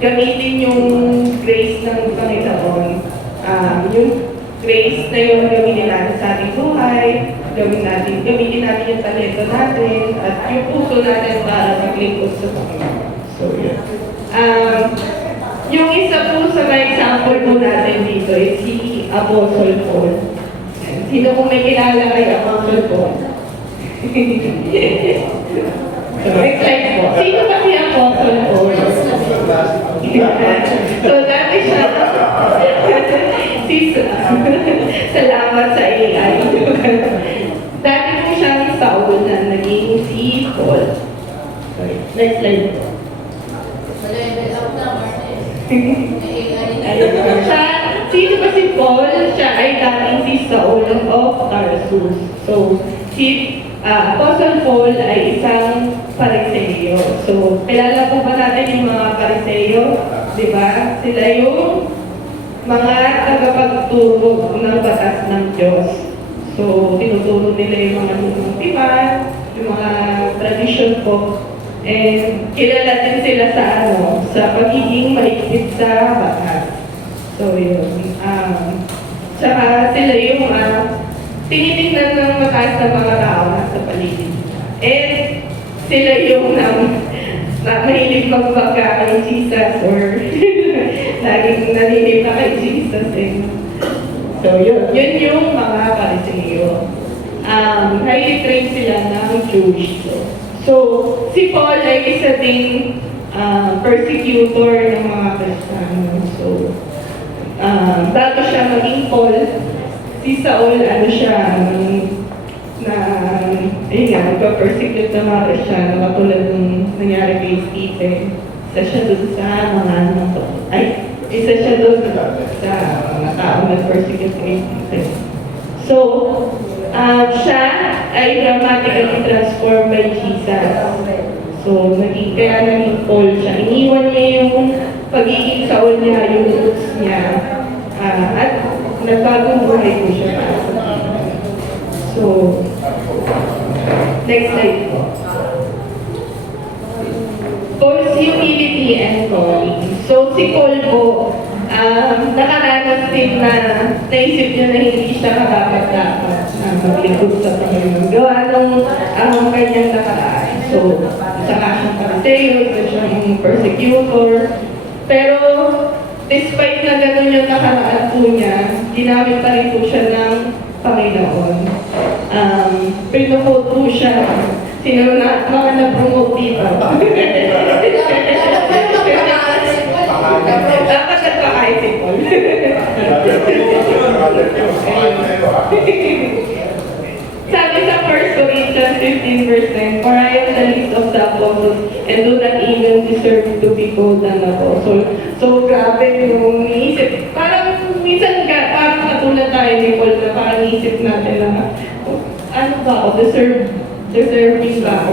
gamitin yung grace ng Panginoon. Yung grace na yun, gamitin natin sa ating buhay, gamitin natin yung talento natin, at yung puso natin para maglingkod sa Panginoon. So, yun. Yung isa po sa mga example po natin dito is si Apostle Paul. Sino kung may kilala kay Apostle Paul? So, next slide po. Sino ba si Apostle Paul? So, dati siya, salamat sa AI. Dati po siyang Saul na naging si Paul. Sorry. Next slide po. Sino ba si Paul? Siya ay dating si Saul of Tarsus. So, si Apostle Paul ay isang Pariseo. So, kilala po ba natin yung mga Pariseo? Di ba? Sila yung mga tagapagturo ng batas ng Diyos. So, tinuturo nila yung mga nununtipan, yung mga tradisyon po. And kilala din sila sa pagiging mahigpit sa batas. So, yun. Tsaka sila yung tinitingnan ng mataas na mga tao sa paligid. And sila yung mahilig magbaka kay Jesus or laging naninip na kay Jesus. So, yun yung mga Pariseo. Highly trained sila ng Jewish law. So, si Paul ay isa ding persecutor ng mga Kristiyano. So, bago siya maging Paul, si Saul, nagpa-persecute ng mga Kristiyano, katulad ng nangyari kay Stephen. Isa siya doon sa isa siya doon sa mga tao nag-persecute kay Stephen. So, siya ay dramatically transformed by Jesus. So, kaya naging Paul siya. Iniwan niya yung pagiging Saul niya, yung roots niya. At nagbagong buhay po siya. So, next slide po. Paul's humility and calling. So, si Paul po, nakaranas din na naisip niya na hindi siya karapat-dapat na maglingkod sa Panginoon. Gawa nung kanyang nakaraan. So, saka siyang Pariseo, isa siyang persecutor. Pero, despite na gano'n yung nakaraan po niya, ginamit pa rin po siya ng Panginoon. Pinukote po siya. Sino na mga na-promote dito? Dapat nagpakain si Paul. Sabi sa 1 Corinthians 15 verse 9, "For I am the least of the apostles, and do not even deserve to be called an apostle." So, grabe yung iisip. Parang minsan parang katulad tayo ni Paul na parang iisip natin na, ano ba ako, deserving ba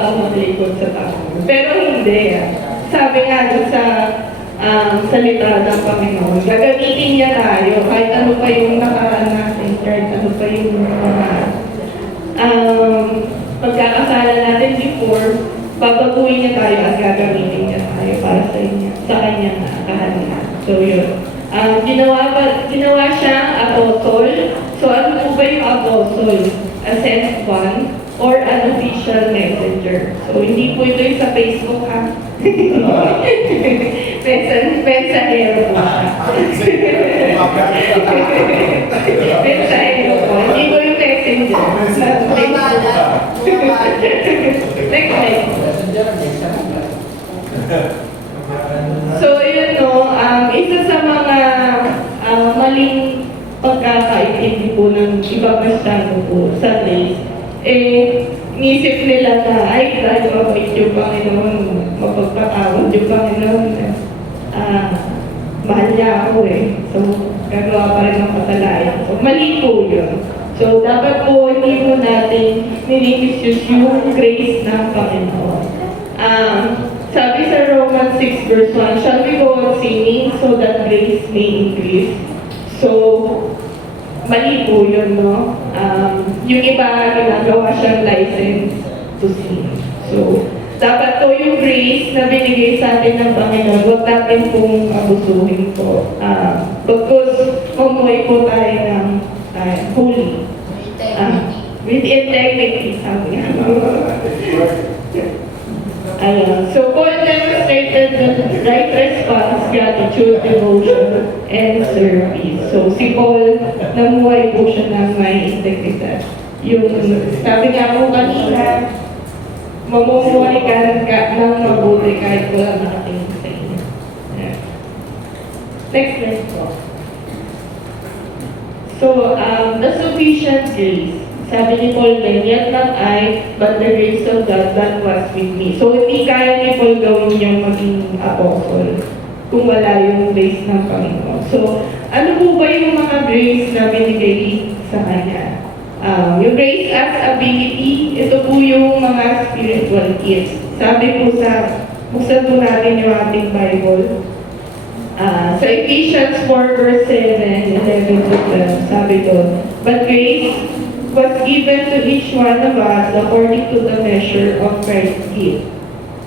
ako mag-likod sa tao? Pero hindi. Sabi nga doon sa salita ng Panginoon, gagamitin niya tayo kahit ano pa yung nakaraan natin, kahit ano pa yung pagkakasala natin before, babaguhin niya tayo at gagamitin niya tayo para sa kanyang kahalingan. So yun. Ginawa siyang apostle. So ano po ba yung apostle? A sent one or an official messenger. So hindi po ito yung sa Facebook ha. Mensahero po siya. Mensahero po. Hindi po yung messenger. Next slide. So yun no, isa sa mga maling pagkakaintindi po ng ibang Kristiyano po sa race, inisip nila na, ay, dahil mabait yung Panginoon, mapagpatawad yung Panginoon, mahal niya ako So, gagawa pa rin ng kasalayan. So, mali po yun. So, dapat po, hindi po natin nilimisuse yung grace ng Panginoon. Sabi sa Romans 6 verse 1, "Shall we go on sinning so that grace may increase?" So, mali po yun, no? Yung iba, ginagawa siyang license to sin. So, dapat po yung grace na binigay sa atin ng Panginoon, huwag natin pong abusuhin po. Bagkus, mamuhay po tayo ng holy. With integrity, sabi nga. So Paul demonstrated the right response, gratitude, devotion, and service. So si Paul, namuhay po siya ng may integridad. Yung sabi nga po kanina, mamumuhay ka ng mabuti kahit wala nating sa inyo. Yeah. Next slide po. So, the sufficient grace. Sabi ni Paul din, yet not I, but the grace of God that was with me. So, hindi kaya ni Paul gawin yung maging apostle kung wala yung grace ng Panginoon. So, ano po ba yung mga grace na binigay sa kanya? Yung grace as ability, ito po yung mga spiritual gifts. Sabi po buksan po natin yung ating Bible. Sa Ephesians 4 verse 7, 11 to 12, sabi doon, but grace was given to each one of us according to the measure of Christ's gift.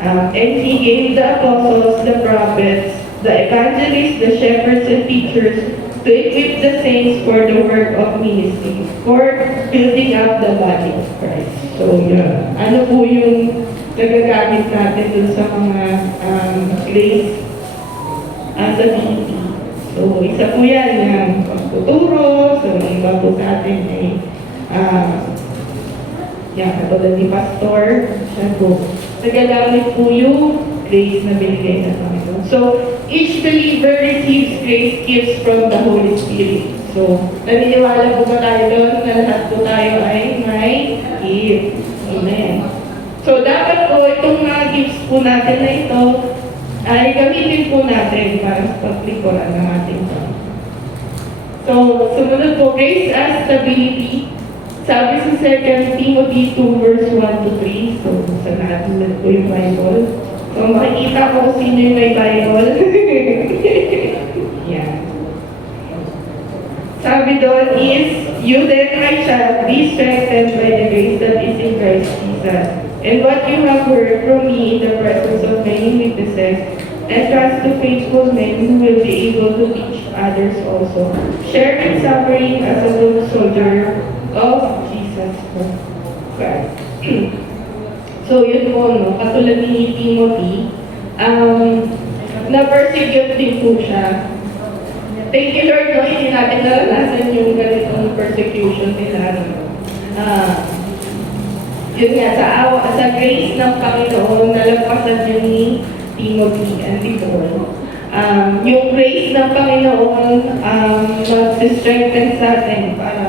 And He gave the apostles, the prophets, the evangelists, the shepherds, and teachers to equip the saints for the work of ministry, for building up the body of Christ. So, yeah. Ano po yung nagagamit natin dun sa mga grace as ability? So, isa po yan ng pagtuturo. So, iba po sa atin ay katulad ni Pastor, siya po. Nagagamit po yung grace na binigay ng Panginoon. So, each believer receives grace gifts from the Holy Spirit. So, naniniwala po ba tayo doon na lahat po tayo ay may gift? Amen. So, dapat po itong mga gifts po natin na ito ay gamitin po natin para sa paglikuran ng ating Panginoon. So, sumunod po, grace as stability. Sabi sa 2 Timothy 2 verse 1 to 3. So, sa natin po yung Bible. So, makikita ko kung sino yung may Bible. Yan. Sabi doon is, you then, my child, be strengthened by the grace that is in Christ Jesus. And what you have heard from me in the presence of many witnesses, entrust to faithful men who will be able to teach others also. Share in suffering as a good soldier of Jesus Christ. So, yun po, no? Katulad ni Timothy, na-persecute din po siya. Thank you, Lord, no? Hindi natin naranasan yung ganitong persecution nila. No? Yun nga, sa grace ng Panginoon, nalagpasan yun ni Timothy and ni Paul. Yung grace ng Panginoon, mag-strengthen sa atin para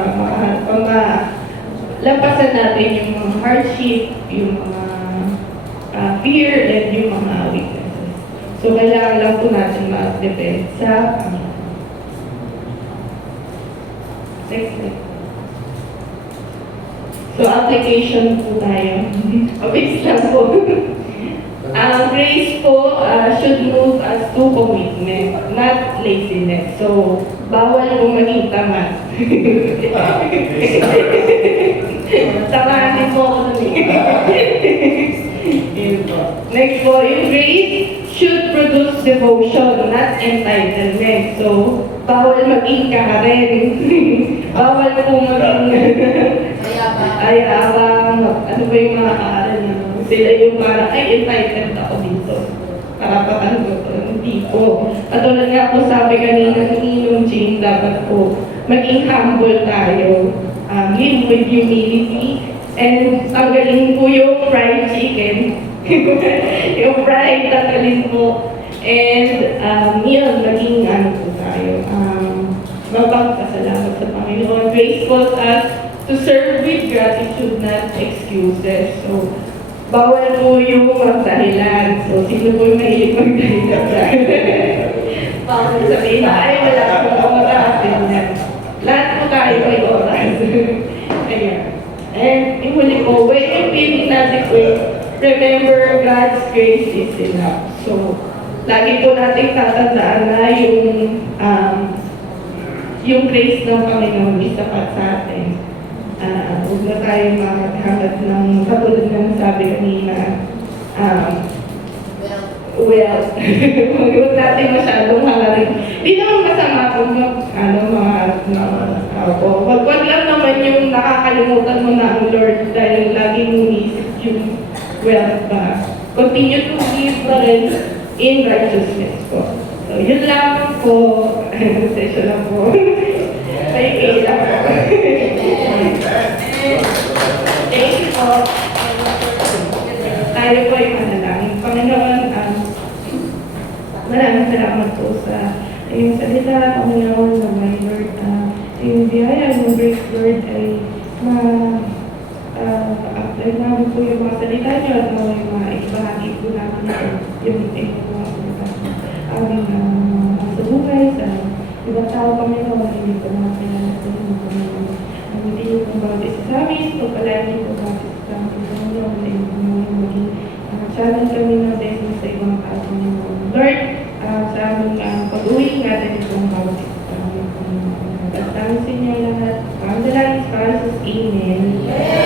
lampasan natin yung mga hardship, yung mga fear, and yung mga weaknesses. So, kailangan lang po natin mag-depend sa Panginoon. Next slide. So, application po tayo. Obvious lang po. Grace po should move us to commitment, not laziness. So, bawal po maging tamad. Tamahan din po ako nun Next po, yung grace should produce devotion, not entitlement. So, bawal maging kakarin. Bawal po maging ayabang. Ano ba yung mga kakarin? Sila yung parang, ay, entitled ako dito. Karapatan ko to. Hindi po. Katulad nga po sabi kanina ni Nung Jane, dapat po maging humble tayo. Live with humility. And tanggalin po yung fried chicken. Yung fried, tanggalin po. And yun, maging ano po tayo. Mapagpasalamat sa Panginoon. Grace calls us to serve with gratitude, not excuses. So, bawal po yung magdahilan. So, sino po yung mahilig magdahilan? Bawal sabihin na, ay, wala po oras. Lahat po tayo may oras. Ayan. And, ihuli po, when you feel inadequate, remember God's grace is enough. So, lagi po natin tatandaan na yung grace ng Panginoon is sapat sa atin. Huwag na tayo maghangat ng katulad ng sabi kanina, well, huwag natin masyadong hangarin. Di naman masama kung wag lang naman yung nakakalimutan mo na ang Lord dahil lagi mong isip yung wealth ba. Continue to give pa rin in righteousness po. So, yun lang po. Session lang po. Thank you lang po. Thank you po. Tayo po ay manalangin. Panginoon, maraming salamat po sa iyong salita, Panginoon, na my Lord. Yung biyaya ng Grace Lord ay apply namin po yung mga salita niyo at maibahagi po namin yung mga salita aming sa buhay, sa ibang tao, Panginoon, hindi po mga kilala sa inyo, Panginoon. Hindi niyo po bawat isa sa amin, pagpalain niyo po bawat isa sa amin, Panginoon, na yung maging challenge kami ng blessings sa ibang tao, Panginoon. Lord, sa aming pag-uwi, natin itong bawat isa sa amin, Panginoon. At sa inyo lahat, ang dalangin sa Jesus, Amen.